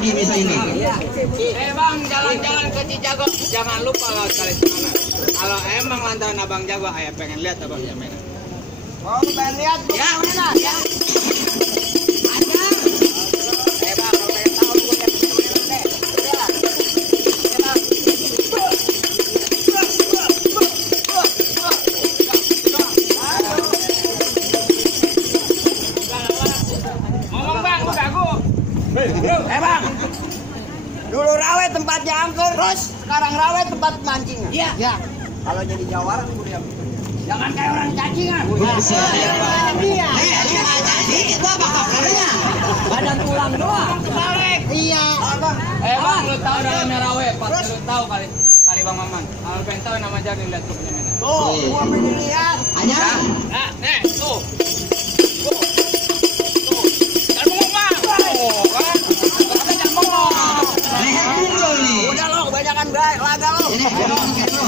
lagi bisa ini. Bang, jalan-jalan ke Cijago, jangan lupa lewat kali Semana. Kalau emang lantaran abang jago, ayah pengen lihat abangnya main. Oh, pengen lihat? Ya, ya. Aja. Bang, kalau pengen tahu gue lihat mainan deh. Udah. ngomong bang, lu gagu. Bang. Dulu rawe tempatnya angker, terus sekarang rawe tempat mancing. Iya. Ya. Kalau jadi jawaran gue diam. Jangan kayak orang cacingan. Dia itu apa kabarnya? Badan tulang doang. Balik. Iya. Bang, lu tahu dalamnya rawe, pas lu tahu kali Bang Maman. Kalau pengen tahu nama jago lihat tuh punya mainan. Tuh, gua pengen lihat. Hanya Nah, tuh. Tuh. Jangan ngomong, Bang. Oh, kan. Jangan ngomong. leher pinggul nih. Udah lo, kebanyakan laga lo. Ini gitu.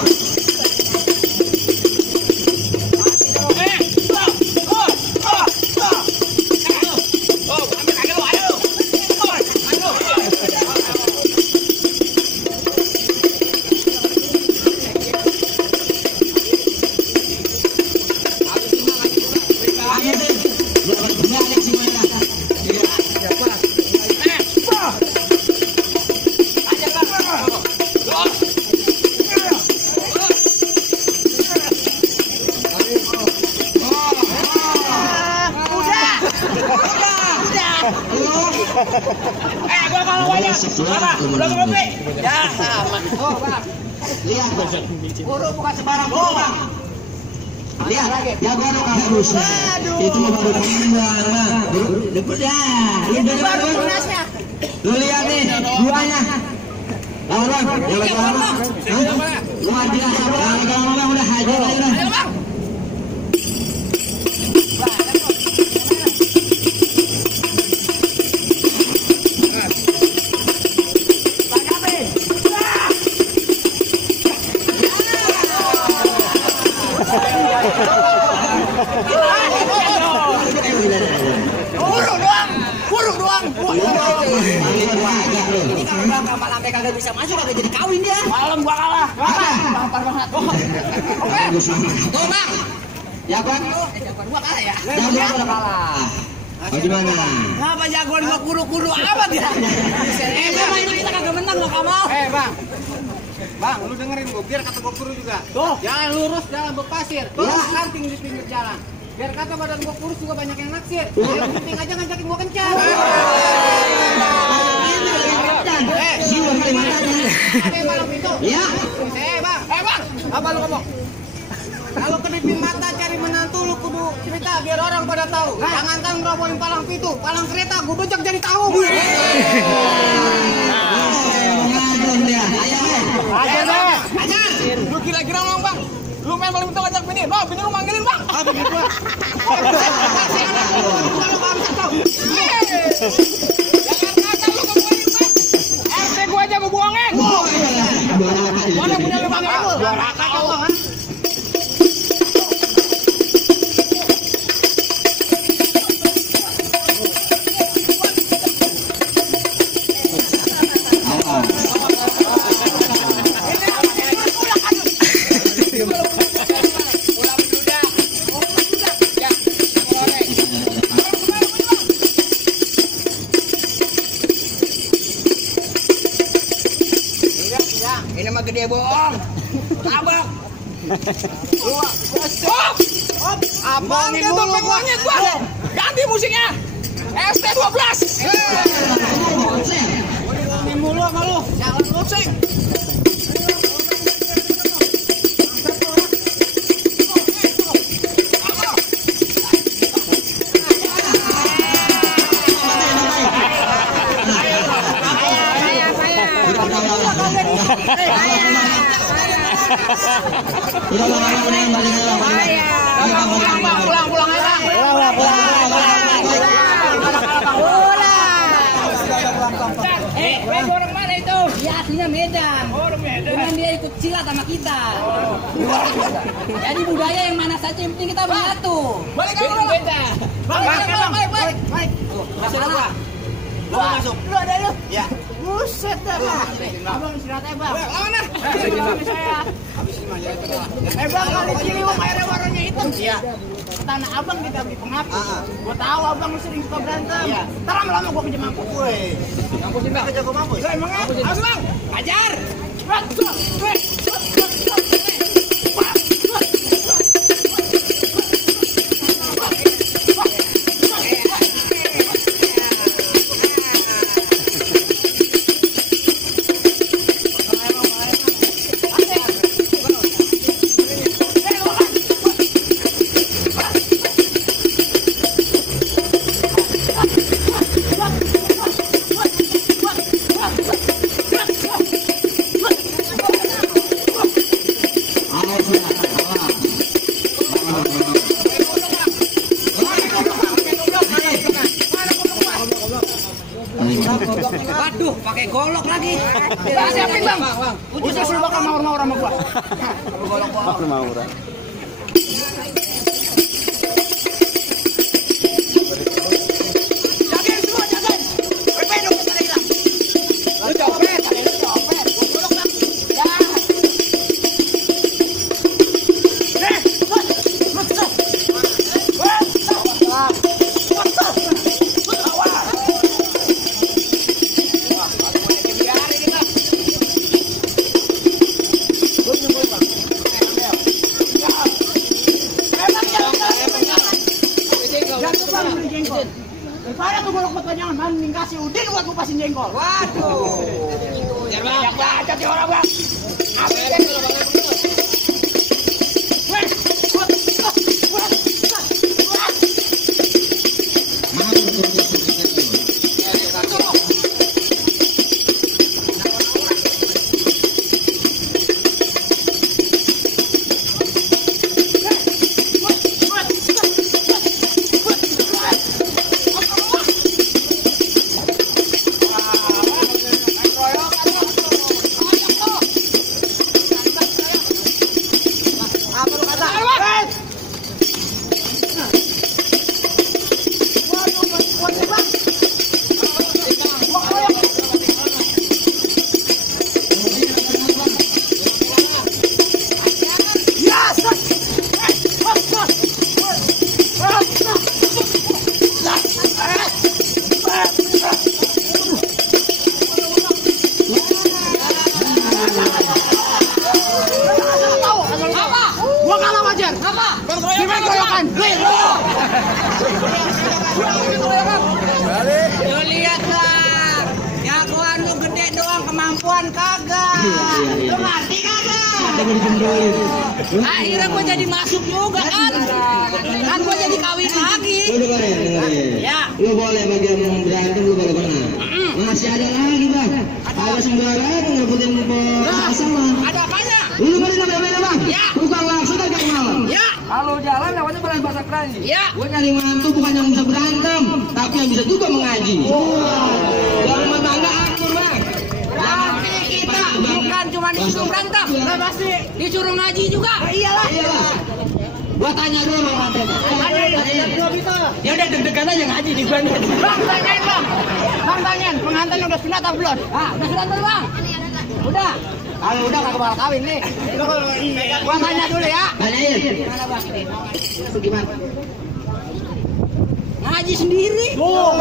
Gua kalau banyak. Apa? Belum kopi. Ya, sama. Oh, Bang. Lihat, Guru bukan sembarang guru, Bang. lihat, jago anak harus. Itu baru pembunuhan, dapat ya. Ini baru Lunasnya. lu lihat nih, duanya. Lawan, yang lagi lama. Luar biasa, yang lagi lama udah hajar aja. Ayo, Bang. Buruk doang. Ini kalau Bang kapal sampai kagak bisa masuk kagak jadi kawin dia. Malam gua kalah. Lapar banget. Oke. Tuh, Bang. Jagoan, Jagoan gua kalah ya. jagoan udah kalah. Bagaimana? Ngapa jagoan gua kuru-kuru amat ya? Bang, ini kita kagak menang lo Kamal. Bang. Bang, lu dengerin gua, biar kata gua kurus juga. Tuh. Jangan lurus jalan berpasir. Terus Ya. ranting di pinggir jalan. Biar kata badan gua kurus juga banyak yang naksir. Yang penting aja ngajakin gua kencan. Siwa kali mana? Malam itu. Ya. Bang. Bang. Apa lu ngomong? Kalau kedipin mata cari menantu lu kudu cerita biar orang pada tahu. Jangankan ngerobohin palang pintu, palang kereta gua bejek jadi tahu. Ngajon dia. Ajar deh. Ajar. Lu gila-gila ngomong, Bang. Lu main paling untung ngajak bini. Bang, bini lu manggilin, Bang. Ah, bini gua. Jangan kata lu kebuangin, Bang. RT gua aja gua buangin. Mana punya lu Bang Emul? Gua raka kau, Bang. Ini mah gede bohong. Abang. Abang dia tuh pegangnya gua. Ganti musiknya. ST12. Ini mulu sama lu. Jangan lu sing. Pulang aja. Orang mana itu? Dia aslinya Medan. Orang Medan. Cuman dia ikut silat sama kita. Jadi budaya yang mana saja yang penting kita bersatu. Balik ke rumah. Balik. Masalah. Wah, masuk. Lu ada lu? Ya. Buset dah, Bang. Abang istirahat ya, Bang. Lawan ah. Habis saya. Bang, kali Ciliwung airnya warnanya hitam. Iya. Tanah abang kita beli pengapu. Gua tahu abang lu sering suka berantem. Iya. Ntar lama-lama gua pinjam mampus. Woi. Mampusin Bang, jago mampus. Lah emangnya? Awas Bang. Ajar. Waduh, pakai golok lagi. Siapin, Bang. Udah suruh bakal mawar-mawar sama gua. Mawar. Jagain semua, jagain. Pepe dong kita hilang. Lu copet. Lu copet. Gua golok, Bang. Ya. Daripada tuh golok buat panjangan, mending kasih udin buat kupasin jengkol. Waduh. Banyak banget nih orang, Bang. Lu lihat lah, jagoan lu gede doang, kemampuan kagak. Lu ngerti kagak? Akhirnya gua jadi masuk juga kan. Kan gua jadi kawin lagi. Lu dengerin. Ya. Lu boleh bagian yang berantem lu boleh menang. Masih ada lagi Bang. Ada sembarang ngerebutin sama. Ada apanya? Lu boleh namanya Bang. Ya. Bukan langsung aja malam. Ya. Kalau jalan lewatnya bahasa keras. Ya. Gue nyari mantu bukan yang bisa berantem, tapi yang bisa juga mengaji. Dalam rumah tangga akur Bang. Berarti kita bukan cuma disuruh berantem, Lah pasti. disuruh ngaji juga. Iyalah. Iyalah. Gua tanya dulu Bang Manten. Ya udah deg-degan aja ngaji di gua nih. Bang, tanyain, Bang. Bang, tanyain. Pengantin udah sunat atau belum? Ah, udah sudah tuh, Bang. Udah. Kalau udah kagak bakal kawin nih. Gua tanya dulu ya. Tanyain. Gimana, Bang? Itu gimana? Ngaji sendiri. Oh,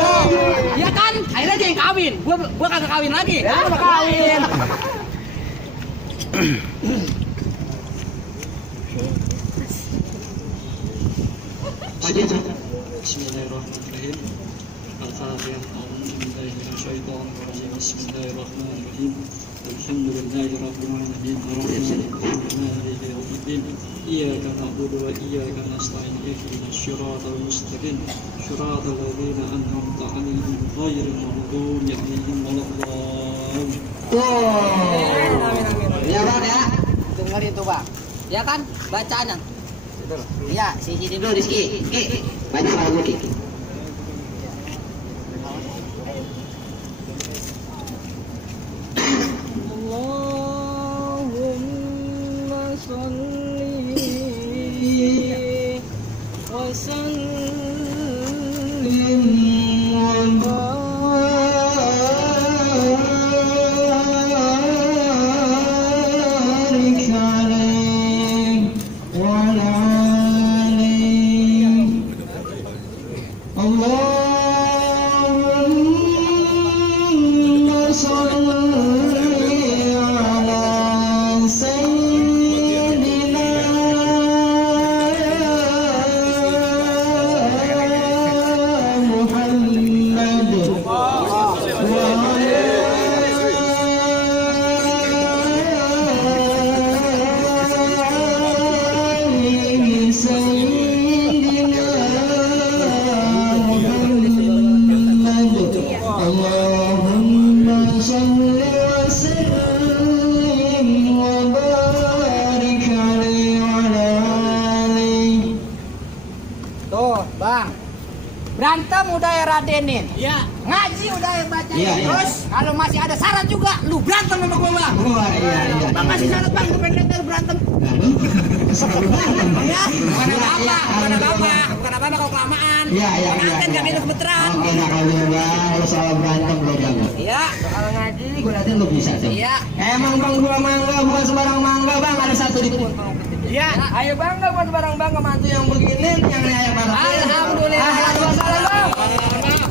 Ya kan? Akhirnya dia yang kawin. Gua kagak kawin lagi. ya udah kawin. Bismillahirrahmanirrahim. Al-Fatihah. A'udzubillahi minasyaitonirrajim. Bismillahirrahmanirrahim. Alhamdulillahi rabbil alamin. Arrahmanirrahim. Maliki yaumiddin. Iyyaka na'budu wa iyyaka nasta'in. Ihdinas siratal mustaqim. Siratal ladzina an'amta 'alaihim ghairil maghdubi 'alaihim waladdallin. Ya Bang ya. Dengerin tuh, Bang. Ya kan? Bacaan. Iya, sini Dulu Rizky. Baca lagu Ki. Allahumma sholli wa sallim wa صل وسلم وبارك عليه وعلى آله. Tuh, Bang. Berantem udah ya radenin. Iya. Ngaji udah ya baca. Iya, iya. Terus kalau masih ada syarat juga, lu berantem sama gua, Bang. Wah, iya. Bang kasih syarat, Bang, gue pengen denger berantem. Selalu berantem. Ya, bukan Iya, apa-apa, iya, bukan iya, apa-apa, iya. bukan apa-apa kalau kelamaan. Iya. Pengantin gak minum kebetulan. Oke, nah kalau bang, kalau soal berantem lo jago. Iya, soal ngaji. Gue liatin lo bisa tuh. Iya. Emang bang gua mangga bukan sembarang mangga bang, ada satu di puntung. Iya. Ayo bang, bukan sembarang bang, mantu yang begini, yang layak banget. Alhamdulillah. Alhamdulillah.